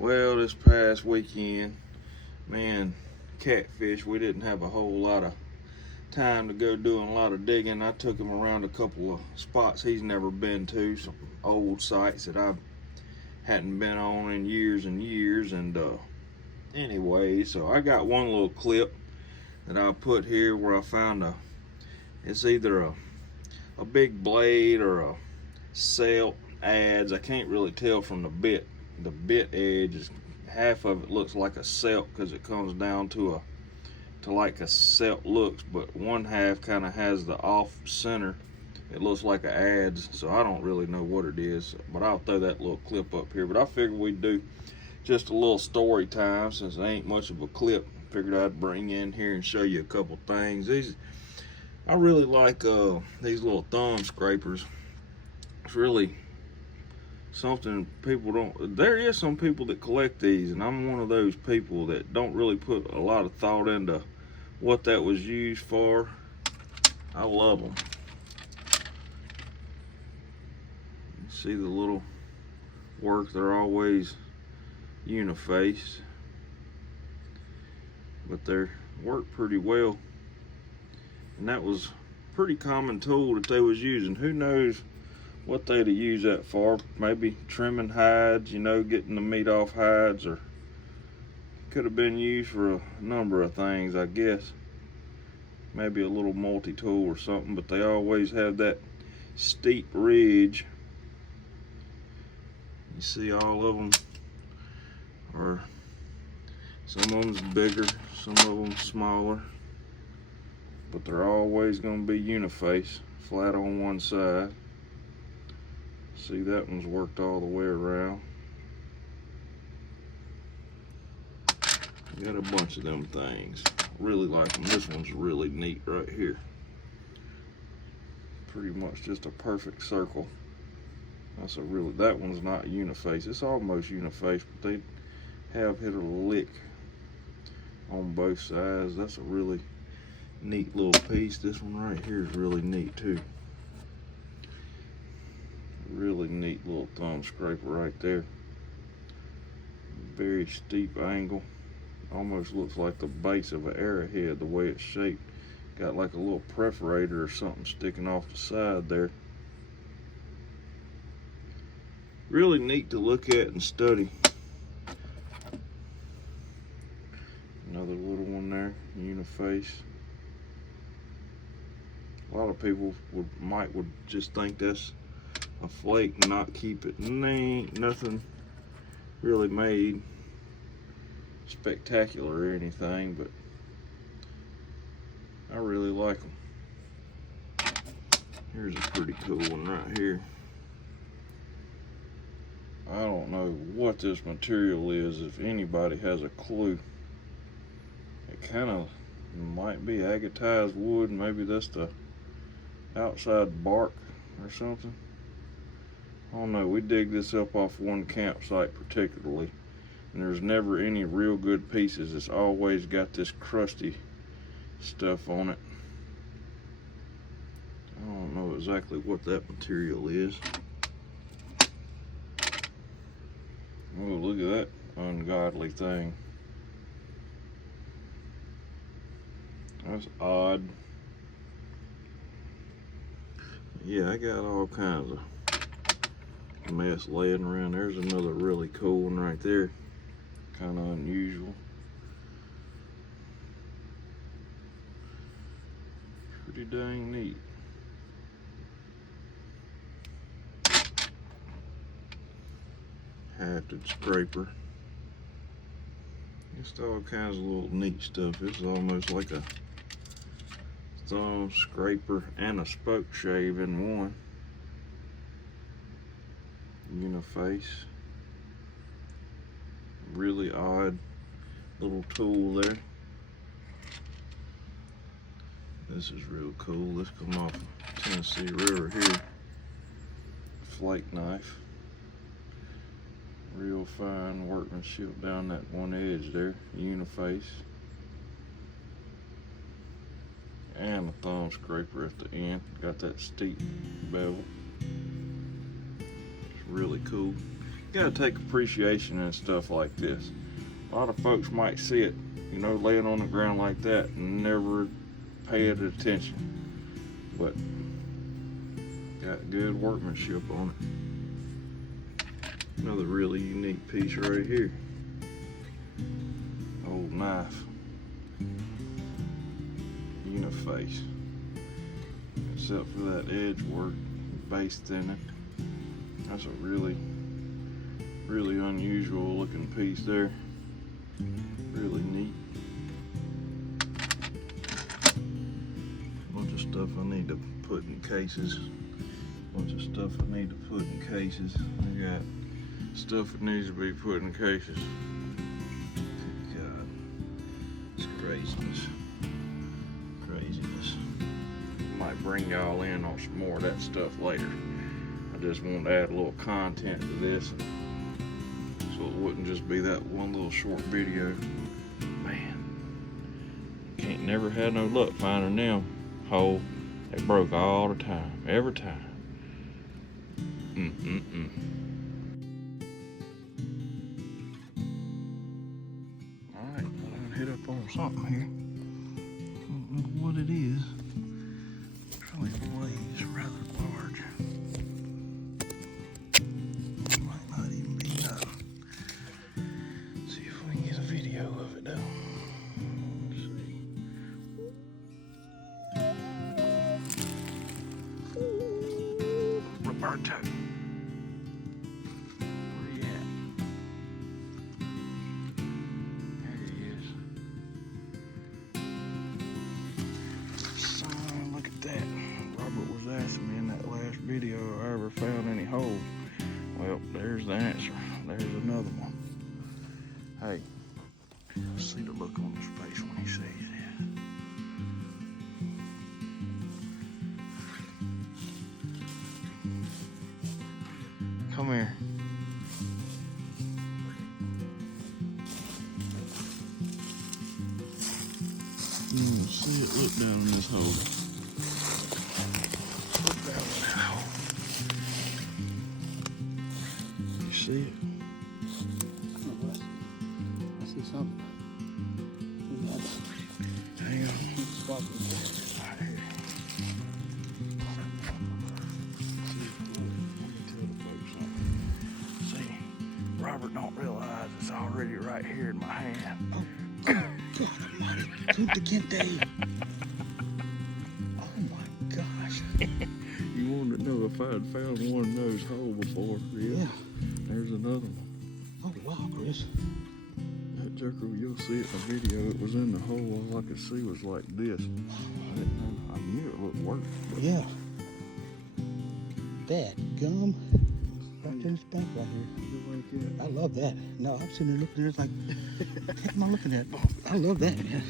Well, this past weekend, man, catfish, we didn't have a whole lot of time to go doing a lot of digging. I took him around a couple of spots he's never been to, some old sites that I hadn't been on in years and years. And anyway, so I got one little clip that I put here where I found it's either a big blade or a celt adze. I can't really tell from the bit. The bit edge is, half of it looks like a celt because it comes down to like a celt looks, but one half kind of has the off center. It looks like an adze, so I don't really know what it is, but I'll throw that little clip up here. But I figured we'd do just a little story time since it ain't much of a clip. Figured I'd bring in here and show you a couple things. I really like these little thumb scrapers. It's really something people don't. There is some people that collect these, and I'm one of those people that don't really put a lot of thought into what that was used for. I love them. See the little work, they're always unifaced, but they work pretty well, and that was a pretty common tool that they was using. Who knows what they'd have used that for? Maybe trimming hides, getting the meat off hides, or could have been used for a number of things, I guess. Maybe a little multi-tool or something, but they always have that steep ridge. You see all of them are, some of them's bigger, some of them smaller, but they're always going to be uniface, flat on one side. See, that one's worked all the way around. Got a bunch of them things. Really like them. This one's really neat right here. Pretty much just a perfect circle. That one's not uniface. It's almost uniface, but they have hit a lick on both sides. That's a really neat little piece. This one right here is really neat too. Really neat little thumb scraper right there. Very steep angle. Almost looks like the base of an arrowhead the way it's shaped. Got like a little perforator or something sticking off the side there. Really neat to look at and study. Another little one there, uniface. A lot of people would just think that's a flake and not keep it. And they ain't nothing really made spectacular or anything, but I really like them. Here's a pretty cool one right here. I don't know what this material is, if anybody has a clue. It kind of might be agatized wood. Maybe that's the outside bark or something. I don't know. We dig this up off one campsite particularly, and there's never any real good pieces. It's always got this crusty stuff on it. I don't know exactly what that material is. Oh, look at that ungodly thing. That's odd. Yeah, I got all kinds of mess laying around. There's another really cool one right there. Kind of unusual. Pretty dang neat. Hafted scraper. Just all kinds of little neat stuff. This is almost like a thumb scraper and a spoke shave in one. Uniface. Really odd little tool there. This is real cool. This come off Tennessee River here. Flake knife. Real fine workmanship down that one edge there. Uniface. And a thumb scraper at the end. Got that steep bevel. It's really cool. gotta take appreciation in stuff like this. A lot of folks might see it, you know, laying on the ground like that and never pay it attention. But got good workmanship on it. Another really unique piece right here. Old knife. Uniface. Except for that edge work, base thinning. That's a really unusual looking piece there. Really neat. Bunch of stuff I need to put in cases. Bunch of stuff I need to put in cases. I got stuff that needs to be put in cases. Good God. It's craziness. Craziness. Might bring y'all in on some more of that stuff later. I just wanted to add a little content to this so it wouldn't just be that one little short video. Man, can't never have no luck finding them whole. They broke all the time, every time. Alright, I'm gonna hit up on something here. I don't know what it is. Probably a blade is rather large. Might not even be nothing. See if we can get a video of it though. Let's see. Roberto. Where he at? There he is. Son, look at that. Robert was asking me in that last video if I ever found any holes. Well, there's the answer. There's another one. Hey, see the look on his face when he sees this. Come here. See it? Look down in this hole. Look down in that hole. You see it? I see something. Hang on. Spot Right here. See, Robert don't realize it's already right here in my hand. Oh, God almighty. Kunta Kinte. Oh my gosh. You wanted to know if I had found one of those holes before. Yeah. There's another one. Oh, wow, Chris. That joker, you'll see it in the video. It was in the hole. All I could see was like this. I didn't know. I knew it would work. Yeah. That gum. Right to this bank right here. I love that. No, I'm sitting there looking at it like, what the heck am I looking at? I love that, man.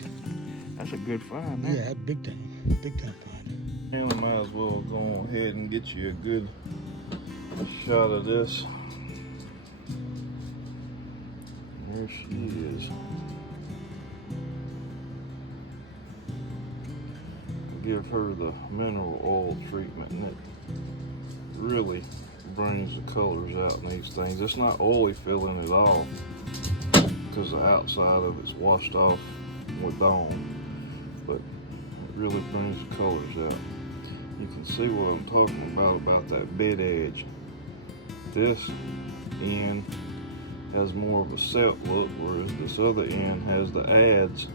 That's a good find there. Yeah, big time. Big time find. And we might as well go ahead and get you a good shot of this. There she is. Give her the mineral oil treatment, and it really brings the colors out in these things. It's not oily feeling at all because the outside of it's washed off with bone, but it really brings the colors out. You can see what I'm talking about that bit edge. This end has more of a set look, whereas this other end has the adds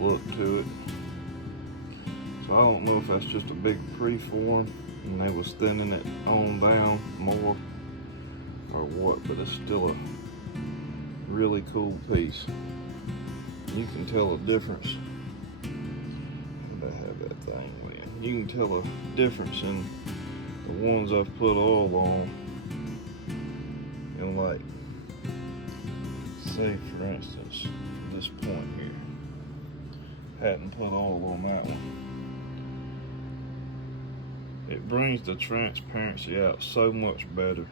look to it. So I don't know if that's just a big preform and they was thinning it on down more or what, but it's still a really cool piece. You can tell a difference. I have that thing with you. You can tell a difference in the ones I've put oil on, and like, say for instance, this point here, hadn't put oil on that one. It brings the transparency out so much better.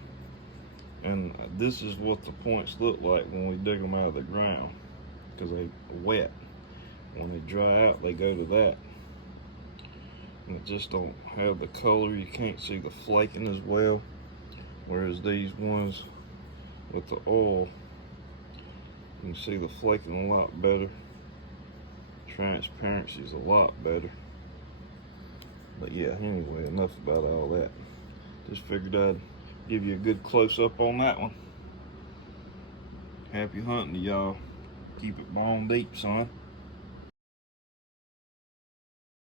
And this is what the points look like when we dig them out of the ground, because they're wet. When they dry out, they go to that. And it just don't have the color. You can't see the flaking as well. Whereas these ones with the oil, you can see the flaking a lot better. Transparency is a lot better. But yeah, anyway, enough about all that. Just figured I'd give you a good close-up on that one. Happy hunting to y'all. Keep it bone deep, son.